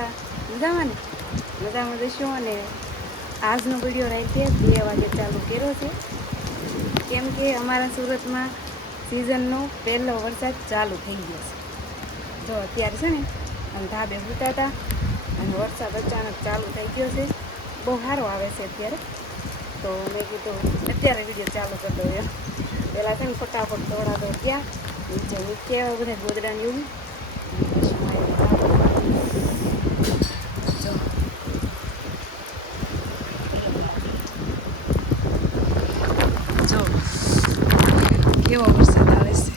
બધા મજામાં ને? મજામાં જઈશું. અને આજનો વિડીયો રાતે 2 વાગે ચાલુ કર્યો છે, કેમ કે અમારા સુરતમાં સિઝનનો પહેલો વરસાદ ચાલુ થઈ ગયો છે. જો અત્યારે છે ને આમ ધાબે સૂતા હતા અને વરસાદ અચાનક ચાલુ થઈ ગયો છે. બહુ સારો આવે છે અત્યારે. તો મેં કીધું અત્યારે વિડીયો ચાલુ કરી દઉં એમ. પહેલાં છે ને ફટાફટ દોડાદોડ ગયા, નીચે મૂક્યા બધા ગોદડાની એવું. જો કેવો વરસાદ આવે છે.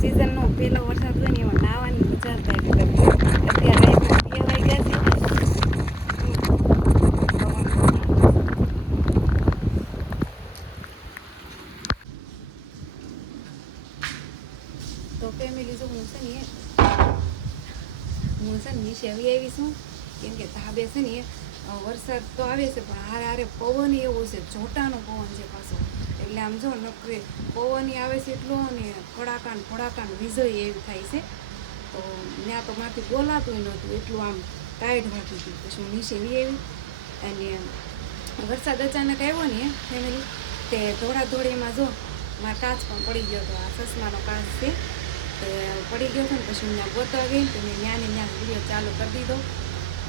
સિઝનનો પહેલો વરસાદ હોય ને એમાં નાહવાની મજા થાય. અત્યારે પીવાઈ ગયા છે. તો ફેમિલી જો હું છે ને નીચે આવી છું, કેમ કે ધાબે છે ને વરસાદ તો આવે છે પણ હારે હારે પવન એવો છે, જોટાનો પવન છે પાછો. એટલે આમ જો નકરે પવન આવે છે એટલો, અને ફડાકાન વીજળી એવી થાય છે. તો ત્યાં તો મારથી બોલાતું નહોતું, એટલું આમ ટાઈટ વાગી હતું. પછી હું નીચે આવી અને વરસાદ અચાનક આવ્યો ને ફેમિલી, તે દોડીમાં જો મારા કાચ પણ પડી ગયો હતો. આ ચશ્માનો કાચ છે તે પડી ગયો હતો ને પછી હું ત્યાં ગોતવા ગઈ તો મેં ત્યાં વિડીયો ચાલુ કરી દીધો.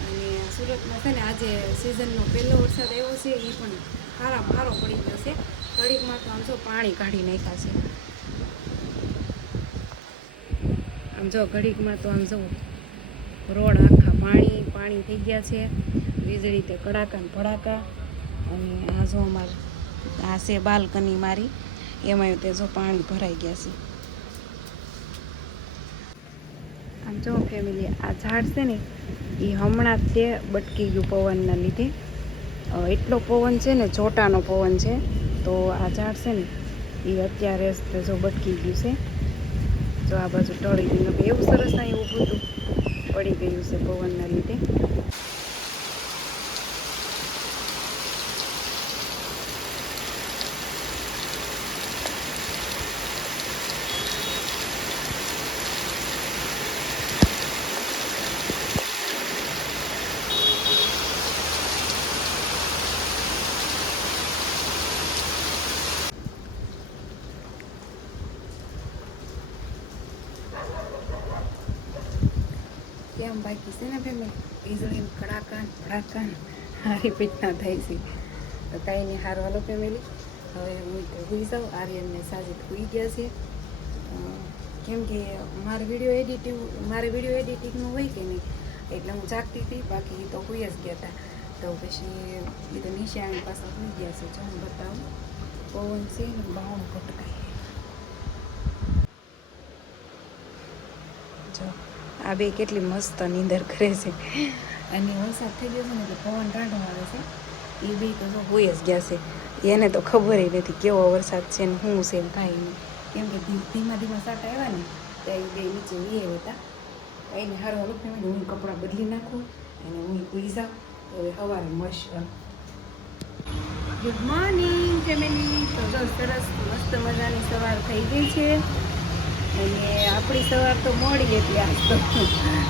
અને સુરતમાં છે ને આજે સિઝનનો પહેલો વરસાદ આવ્યો છે, એ પણ સારો પડી ગયો છે. ઘડીકમાં તો આમ જો પાણી કાઢી નાખ્યા છે. આમ જો ઘડીકમાં તો આમ જો રોડ આખા પાણી થઈ ગયા છે. વીજળી તે કડાકા ને ભડાકા. અને આ જો અમારે આ છે બાલ્કની મારી, એમાં તે જો પાણી ભરાઈ ગયા છે. આમ જો ફેમિલી આ ઝાડ છે ને એ હમણાં જ તે બટકી ગયું પવનના લીધે. એટલો પવન છે ને, જોટાનો પવન છે. તો આ ઝાડ છે ને એ અત્યારે જો બટકી ગયું છે. જો આ બાજુ ટળી ગયું, એવું સરસ અહીં ઊભું હતું, પડી ગયું છે પવનના લીધે. કેમ બાકી છે ને ફેમિલી, વીજળી કડાકા ભડાકા હારી પીટના થાય છે. તો કાંઈ નહીં, હારો હાલો ફેમિલી. હવે હું સુઈ જાઉં. આર્યનને સાજિદ સુઈ ગયા છે, કેમ કે મારે વિડીયો એડિટિંગનું હોય કે નહીં, એટલે હું જાગતી હતી. બાકી તો સુઈ જ ગયા હતા. તો પછી એ તો નિશાની પાસે સુઈ ગયા છે. જો હું બતાવું, પવન છે ને બાવણ ભટકાય. જો આ બે કેટલી મસ્ત નીંદર કરે છે. અને વરસાદ થઈ ગયો છે ને એટલે પવન ટાઢો આવે છે. એ બે તો જો હોઈ જ ગયા છે. એને તો ખબર નથી કેવો વરસાદ છે ને શું છે ને કાંઈ નહીં, કેમ કે ધીમા સાટા આવ્યા ને ત્યાં એ બે નીચે વીએ હતા. એને સારું હલું ફેમિલી, હું કપડાં બદલી નાખું અને હું સુઈ જાઉં. હવે સવારે મળશે. Good morning family. તો જો સરસ મસ્ત મજાની સવાર થઈ ગઈ છે. અને આપણી સવાર તો મોડી હતી આજ તો.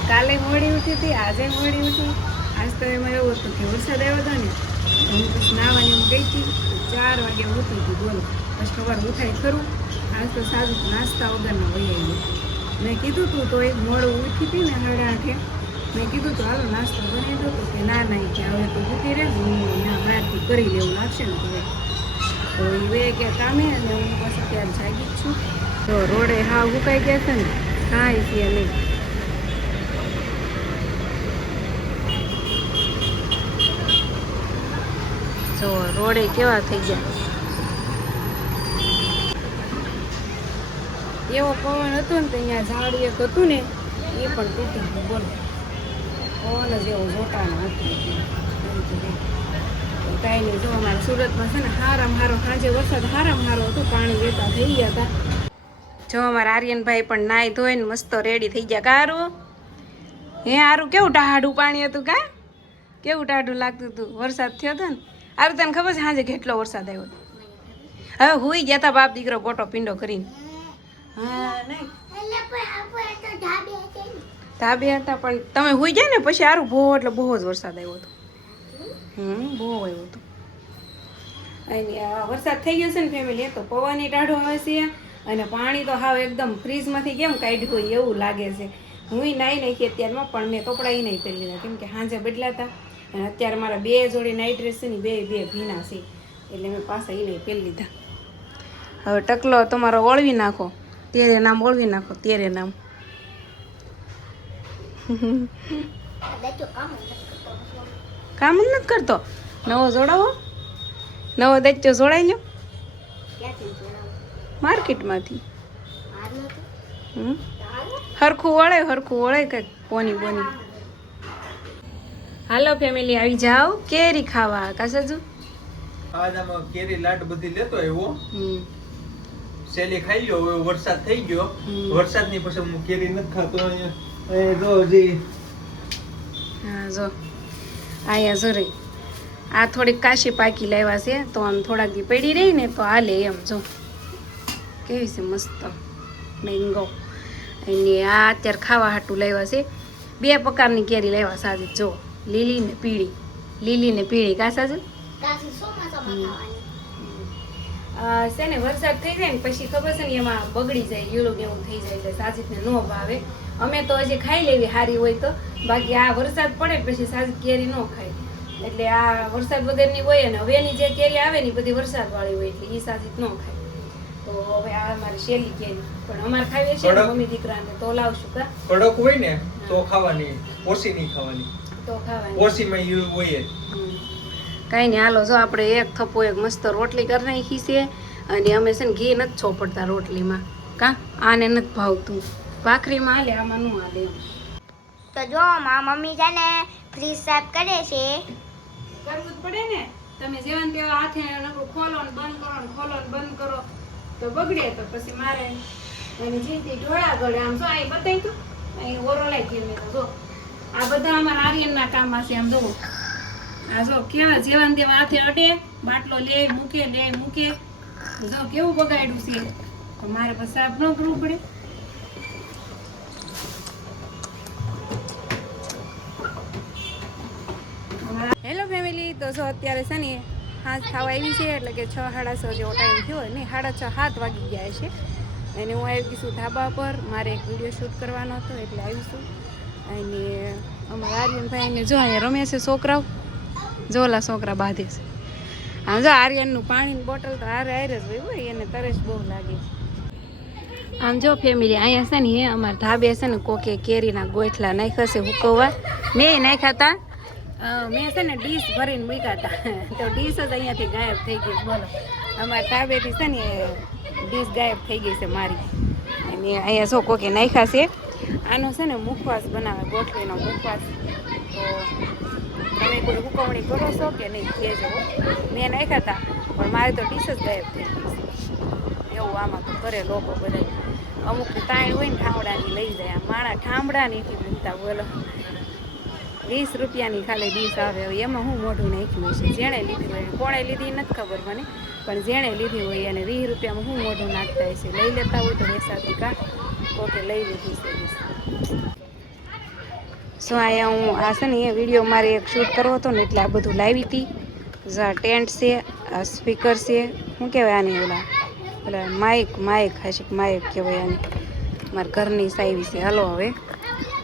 કાલે મોડી ઉઠી હતી, આજે મોડી ઉઠી. આજ તો એમાં એવું હતું કે વરસાદ આવ્યો હતો ને, હું પછી નાવાની હું ગઈ હતી. 4 વાગે ઉઠી હતી, બોલો. પછી ખબર ઉઠાય ખરું. આજ તો સારું નાસ્તા વગરના વહી આવી. મેં કીધું તું તો એક મોડું ઉઠી હતી ને 8:30. મેં કીધું તો હાલો નાસ્તો બનાવી દો. તો કે ના કે હવે તો ઉઠી રહે, હું ના બહારથી કરી લેવું લાગશે ને તો એ વે કે કામે. અને હું પછી ત્યાં જાગી જ છું. તો રોડે હા ઉકાઈ ગયા છે ને, કાંઈ છે નહીં. જો રોડે કેવા થઈ ગયા. એવો પવન હતો ને તો અહીંયા ઝાડ એક હતું ને એ પણ તૂટી ગયું. બોલો, પવન જ એવો જોટાનો હતો. કાંઈ નહીં. જો અમારા સુરતમાં છે ને હારામાં સાંજે વરસાદ હારો હતો, પાણી વહેતા થઈ ગયા હતા. જો અમારા આર્યનભાઈ પણ નાહી ધોઈને મસ્ત રેડી થઈ ગયા. કારું હે હારું કેવું ટાઢું પાણી હતું, કેવું ટાઢું લાગતું હતું. વરસાદ થયો હતો ને આરે તને ખબર છે સાંજે કેટલો વરસાદ આવ્યો હવે હુઈ ગયા તા બાપ દીકરો ગોટો પીંડો કરીને હા નહીં ધાબે હતા પણ તમે હુઈ ગયા ને પછી સારું બહુ એટલે બહુ જ વરસાદ આવ્યો હતો બહુ આવ્યો હતો અને વરસાદ થઈ ગયો છે ને ફેમિલી તો પવનની ટાઢો આવે છે અને પાણી તો હાવ એકદમ ફ્રીજમાંથી કેમ કાઢ્યું હોય એવું લાગે છે હું નાહી નાખી અત્યારમાં પણ મેં કપડાં નહીં પહેરી લીધા કેમ કે સાંજે બદલાતા અને અત્યારે મારા 2 જોડી નાઇટ ડ્રેસ છે ને બે ભીના છે એટલે મેં પાછા એ નહીં પહેરી લીધા હવે ટકલો તમારો ઓળવી નાખો તેરે નામ ઓળવી નાખો તેરે નામ કામ જ નથી કરતો નવો જોડાવો નવો દચ્ચો જોડાઈ લો માર્કેટમાંથી હરખું વળે કંઈક પોની બોની હાલો ફેમિલી આવી જાઓ કેરી ખાવા કાસજુ આજ આમાં કેરી લાટ બધી લેતો આવ્યો સેલી ખાઈ લ્યો હવે વરસાદ થઈ ગયો વરસાદની પછી હું કેરી નથી ખાતો અહીંયા જો હજી હા જો આયા જોરે આ થોડીક કાશી પાકી લાવ્યા છે તો આમ થોડાક દી પડી રહી ને તો હાલે એમ જો કેવી છે મસ્ત મેંગો અને આ અત્યારે ખાવા હાટું લાવ્યા છે 2 પ્રકારની કેરી લાવ્યા સાજી જો લીલી ને પીળી કાસા છે છે ને વરસાદ થઈ જાય ને પછી ખબર છે ને એમાં બગડી જાય ઈળું એવું થઈ જાય એટલે સાજીદને ન ભાવે અમે તો હજી ખાઈ લેવી સારી હોય તો બાકી આ વરસાદ પડે પછી સાજીદ કેરી ન ખાય એટલે આ વરસાદ વગરની હોય ને હવેની જે કેરી આવે ને બધી વરસાદવાળી હોય એટલે એ સાજીદ ન ખાય તો હવે આ અમારી શેલી કેરી પણ અમારે ખાવી છે ને મમ્મી દીકરાને તો લાવશું કા કડક હોય ને તો ખાવાની ઓછી નહીં ખાવાની તો ખાવાની ઓછીમાં ઈ હોય કાંઈ નહીં હાલો જો આપણે એક થપ્પો એક મસ્ત રોટલી કરી નાખી છે અને અમે છે ને ઘી નથી ચોપડતા રોટલીમાં કા આને નથી ભાવતું ભાખરીમાં હાલે આમાં ન હાલે તો જો મમ્મી છે ને ફ્રીજ સાફ કરે છે કરવું જ પડે ને તમે જેવાને તેવા હાથે નકરું ખોલો ને બંધ કરો તો બગડે તો પછી મારે એની જીતી ઢોળા ગળે આમ જો અહીં બતાવી તો અહીં ઓરોલાઈ ગઈ મેં તો જો આ બધા અમારા આર્યનના કામમાં છે આમ જોવો આ જો કેવા જેવાને તેવા હાથે અડે બાટલો લે મૂકે જો કેવું બગાડ્યું છે તો મારે પછી સાફ ન કરવું પડે હેલો ફેમિલી તો જો અત્યારે છે ને હાથ થવા આવી છે એટલે કે 6:30 જેવો ટાઈમ થયો ને 6:30 7 વાગી ગયા છે અને હું આવી ગઈ છું ધાબા પર મારે એક વિડીયો શૂટ કરવાનો હતો એટલે આવીશું અને અમારા આર્યનભાઈને જો અહીંયા રમે છે છોકરાઓ જોલા છોકરા બાંધે છે હા જો આર્યનનું પાણીની બોટલ તો હારે જ હોય એને તરસ બહુ લાગે આમ જો ફેમિલી અહીંયા છે ને અમારા ધાબે છે ને કોકે કેરીના ગોઠલા નાખ્યા છે હુકવવા મેં નાખ્યા હતા મેં છે ને ડીશ ભરીને મૂક્યા હતા તો ડીશ જ અહીંયાથી ગાયબ થઈ ગઈ બોલો અમારા ધાબેથી છે ને ડીશ ગાયબ થઈ ગઈ છે મારી અને અહીંયા જો કોકે નાખ્યા છે આનો છે ને મુખવાસ બનાવે ગોઠલીનો મુખવાસ તો તમે કોઈ હુકવણી કરો છો કે નહીં કહેજો મેં નાખ્યા હતા પણ મારે તો ડીશ જ ગાયબ થઈ ગઈ છે એવું આમાં તો કરે લોકો બધા અમુક તાણ હોય ને ઠામડાની લઈ જાય માણા ઠામડા નથી મૂકતા બોલો 20 રૂપિયાની ખાલી ડીશ આવે હવે એમાં હું મોઢું નાખ્યું છે જેણે લીધી હોય કોણે લીધી નથી ખબર મને પણ જેણે લીધી હોય અને 20 રૂપિયામાં હું મોઢું નાખતા હશે લઈ લેતા હોય તો વેસાતી કા કોકે લઈ લીધી છે ડીશ સો અહીંયા હું આ છે ને એ વિડીયો મારે એક શૂટ કરવો હતો ને એટલે આ બધું લાવી હતી જા ટેન્ટ છે આ સ્પીકર છે શું કહેવાય આને ઓલા માઇક હાશિક માઇક કહેવાય આને મારા ઘરની સાઈવી છે હાલો હવે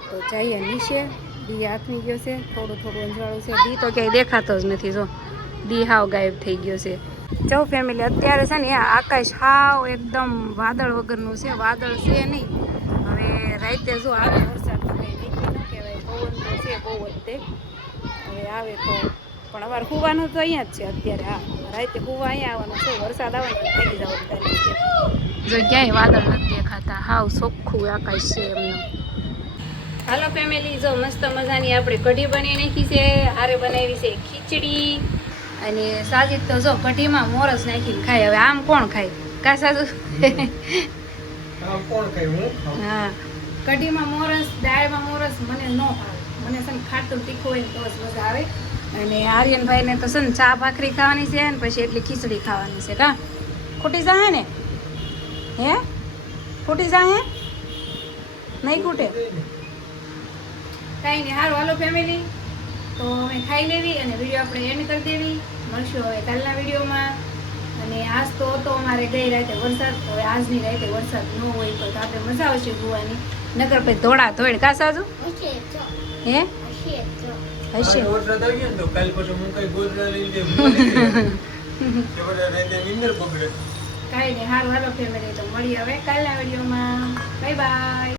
તો જઈએ નીચે દી આથમી ગયો છે થોડું અંજવાળું છે દી તો ક્યાંય દેખાતો જ નથી જો દી હાવ ગાયબ થઈ ગયો છે જો ફેમિલી અત્યારે છે ને આ આકાશ હાવ એકદમ વાદળ વગરનું છે વાદળ છે નહીં હવે રાતે જો આવે વરસાદ નક્કી ન કહેવાય પવન તો છે બહુ વધે હવે આવે તો પણ અમારે હોવાનું તો અહીંયા જ છે અત્યારે હા રાતે હોવા અહીંયા આવવાનું છે વરસાદ આવવાનો થઈ જવાનું છે જો ક્યાંય વાદળ નથી દેખાતા હાવ ચોખ્ખું આકાશ છે એમનું હાલો ફેમિલી જો મસ્ત મજાની આપણે કઢી બની નાખી છે હારે બનાવી છે ખીચડી અને સાજીદ તો જો કઢીમાં મોરસ નાખીને ખાય હવે આમ કોણ ખાય કા સાજુ હા કઢીમાં મોરસ દાળમાં મોરસ મને ન ભાવે મને છે ને ખાટું તીખું હોય ને તો જ મજા આવે અને આર્યનભાઈને તો છે ને ચા ભાખરી ખાવાની છે ને પછી એટલી ખીચડી ખાવાની છે કા ખોટી જાહે ને હે ખોટી જાહે નહીં ખૂટે કાંઈ નહીં સારું હાલો ફેમિલી તો અમે ખાઈ લેવી અને વિડીયો આપણે એન્ડ કરી દેવી મળશું હવે કાલના વિડીયોમાં અને આજ તો હતો અમારે ગઈ રાતે વરસાદ હવે આજની રાતે વરસાદ ન હોય તો આપણે મજા આવશે જોવાની નકર પછી ધોળા ધોળ કા સાજુ હે હશે વરસાદ આવી ગયો ને તો કાલ પછી હું કઈ ગોદડા લઈ લે નિંદર બગડે કાંઈ નહીં સારું હાલો ફેમિલી તો મળીએ હવે કાલના વિડીયોમાં બાય બાય